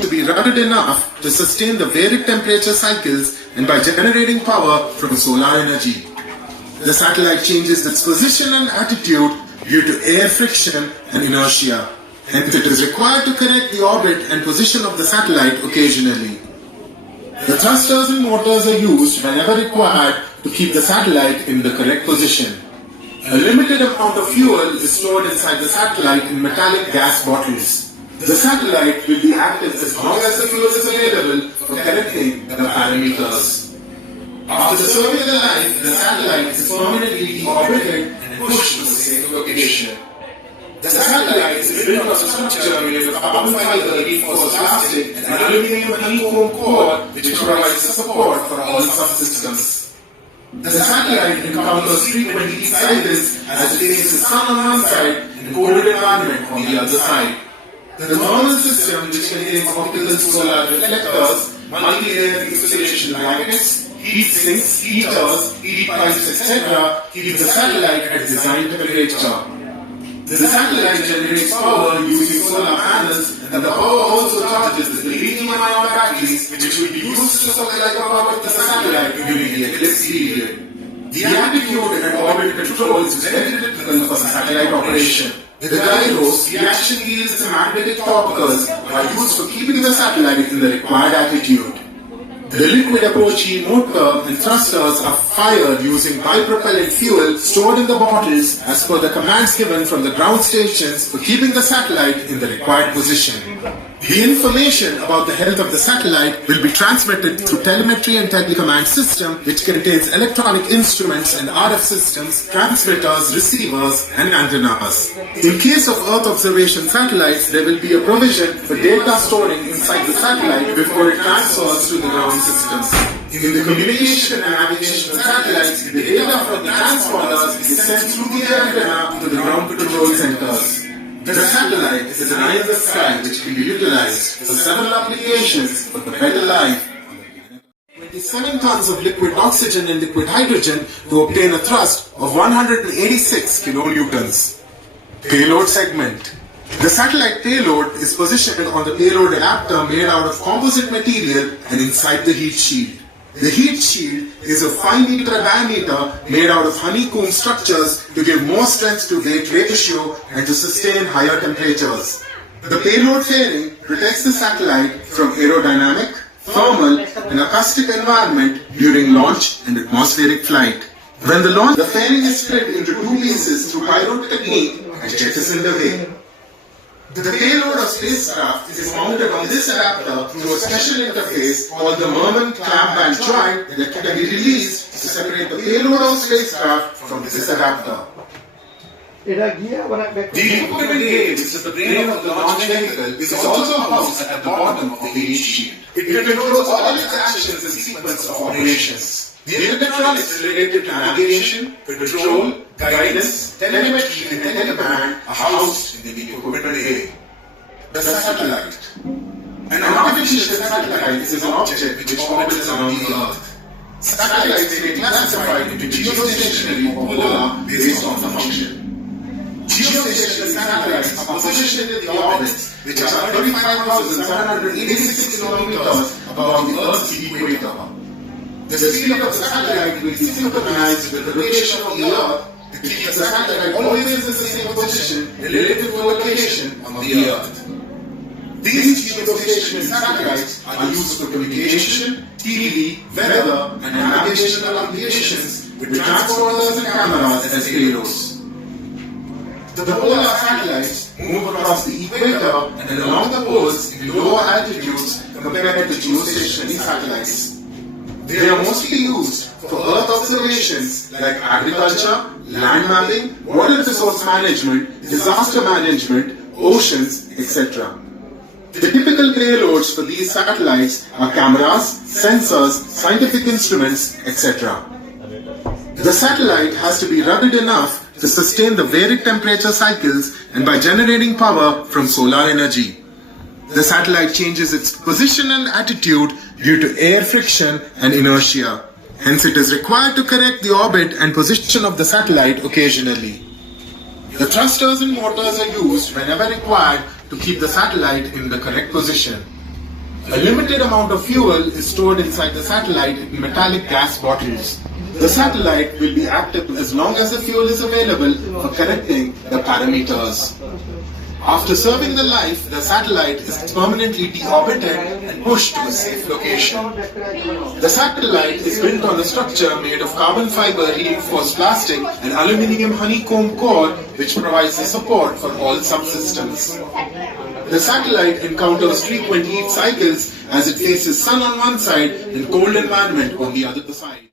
To be rugged enough to sustain the varied temperature cycles and by generating power from solar energy. The satellite changes its position and attitude due to air friction and inertia. Hence it is required to correct the orbit and position of the satellite occasionally. The thrusters and motors are used whenever required to keep the satellite in the correct position. A limited amount of fuel is stored inside the satellite in metallic gas bottles. The satellite will be active as long as the fuel is available for correcting the parameters. After serving the life, the satellite is permanently deorbited and pushed to a safe location. The satellite is built of a structure made of carbon fiber reinforced plastic and aluminum honeycomb core which provides support for all subsystems. The satellite encounters frequent heat cycles as it faces sun on one side and cold environment on the other side. The thermal system, which contains optical solar reflectors, multi-layer insulation blankets, heat sinks, heaters, heat pipes, etc., keep the satellite at designed temperature. The satellite generates power using solar panels, and the power also charges the lithium-ion batteries, which will be used to supply the power to the satellite during the eclipse period. The attitude and orbit control is very critical for satellite operation. The gyros, reaction wheels, and magnetic topicals are used for keeping the satellite in the required attitude. The liquid approach motor and thrusters are fired using bipropellant fuel stored in the bottles as per the commands given from the ground stations for keeping the satellite in the required position. The information about the health of the satellite will be transmitted through telemetry and telecommand system, which contains electronic instruments and RF systems, transmitters, receivers, and antennas. In case of Earth observation satellites, there will be a provision for data storing inside the satellite before it transfers to the ground systems. In the communication and navigation of satellites, the data from the transponders is sent through the antenna to the ground control centers. The satellite is an eye in the sky which can be utilized for several applications for the better life. 27 tons of liquid oxygen and liquid hydrogen to obtain a thrust of 186 kilonewtons. Payload segment. The satellite payload is positioned on the payload adapter made out of composite material and inside the heat shield. The heat shield is a 5 meter diameter made out of honeycomb structures to give more strength to weight ratio and to sustain higher temperatures. The payload fairing protects the satellite from aerodynamic, thermal and acoustic environment during launch and atmospheric flight. When the launch, the fairing is split into two pieces through pyro technique and jettisoned away. The payload of spacecraft is mounted on this adapter through a special interface called the Merman clamp band joint that can be released to separate the payload of spacecraft from this adapter. The equipment gauge, which is the brain of the launch vehicle, is also housed at the bottom of the heat shield. It controls all its actions and sequence of operations. The electronics related to navigation, control, guidance, telemetry and teleband are housed in the equipment bay. The satellite. An artificial satellite is an object which orbits around the Earth. Satellites may be classified into geostationary or polar based on the function. Geostationary satellites are positioned in the orbits which are 35,786 kilometers above the Earth's equator. The speed of the satellite will be synchronized with the rotation of the Earth to keep the satellite always in the same position relative to location on the Earth. These geostationary satellites are used for communication, TV, weather, and navigational applications with transponders and cameras as payloads. The polar satellites move across the equator and along the poles in lower altitudes compared to geostationary satellites. They are mostly used for Earth observations like agriculture, land mapping, water resource management, disaster management, oceans, etc. The typical payloads for these satellites are cameras, sensors, scientific instruments, etc. The satellite has to be rugged enough to sustain the varied temperature cycles and by generating power from solar energy. The satellite changes its position and attitude due to air friction and inertia. Hence, it is required to correct the orbit and position of the satellite occasionally. The thrusters and motors are used whenever required to keep the satellite in the correct position. A limited amount of fuel is stored inside the satellite in metallic gas bottles. The satellite will be active as long as the fuel is available for correcting the parameters. After serving the life, the satellite is permanently deorbited and pushed to a safe location. The satellite is built on a structure made of carbon fiber reinforced plastic and aluminium honeycomb core which provides the support for all subsystems. The satellite encounters frequent heat cycles as it faces sun on one side and cold environment on the other side.